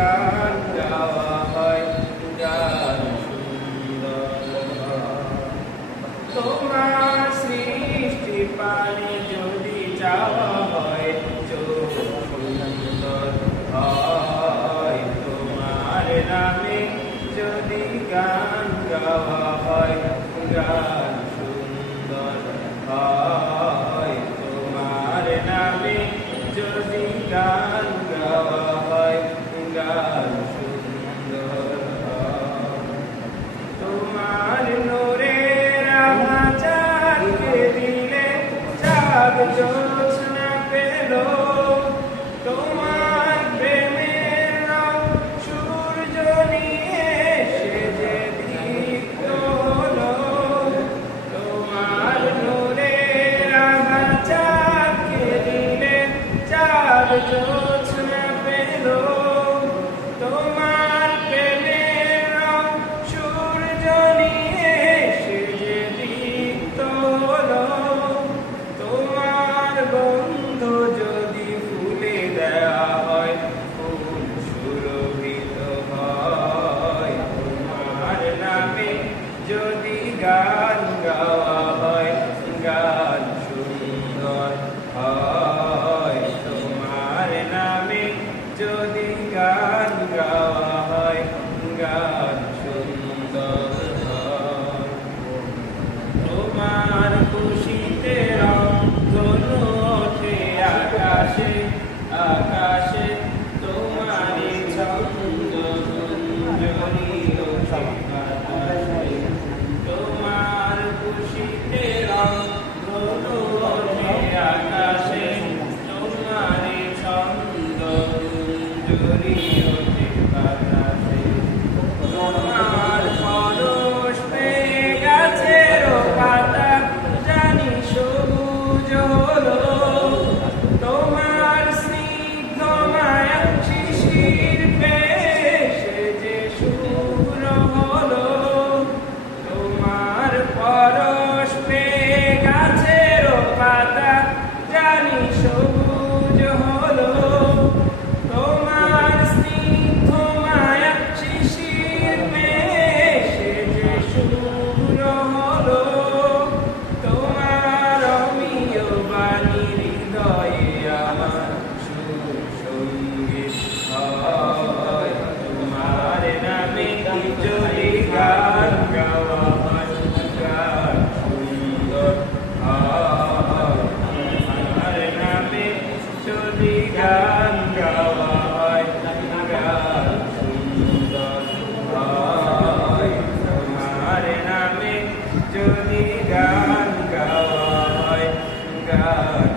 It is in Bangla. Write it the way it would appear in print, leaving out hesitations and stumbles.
গান গাওয়া হয়, গান সুন্দর হয়। তোমার সৃষ্টি পানে যদি যাওয়া হয়, চোখ সুন্দর হয়। তোমার নামে যদি গান গাওয়া হয়, গান সুন্দর হয়। তোমার নামে যদি গান গাওয়া হয়, গান সুন্দর হয়। তোমার নূরের আভা চাঁদকে দিলে, চাঁদ জ্যোৎস্না পেল। তোমার প্রেমের রং সূর্য নিয়ে সেজে দীপ্ত হলো। তোমার নূরের আভা চাঁদকে দিলে, চাঁদ জ্যোৎস্না পেল। তোমার প্রেমের রং সূর্য নিয়ে সেজে দীপ্ত হলো। তোমার গন্ধ যদি ফুলে দেওয়া হয়, ফুল সুরভিত হয়। তোমার নামে যদি গান গাওয়া হয়, গান সুন্দর হয়। তোমার নামে যদি গান গাওয়া হয়, গান সুন্দর হয়। তোমার খুশিতে রং ধনু ওঠে আকাশে, আকাশে। তোমারই ছন্দ গুঞ্জরি ওঠে বাতাসে। তোমার খুশিতে রং ধনু ওঠে আকাশে, তোমারই ছন্দ গুঞ্জরি ওঠে বাতাসে। তোমার পরশ পেয়ে গাছের পাতা জানি সবুজ হলো। তোমার স্নিগ্ধ মায়া শিশির পেয়ে সেজে শুভ্র হলো। তোমার পরশ পেয়ে গাছের পাতা জানি সবুজ হলো। তোমার স্নিগ্ধ মায়া শিশির পেয়ে সেজে শুভ্র হলো। তোমার অমিয় বাণী হৃদয়ে আমার সুসঙ্গীত হয়। তোমার নামে যদি গান গাওয়া হয়, গান সুন্দর হয়। তোমার নামে যদি গান গাওয়া হয়, গান সুন্দর হয়। তোমার নামে যদি গান গাওয়া হয়, গান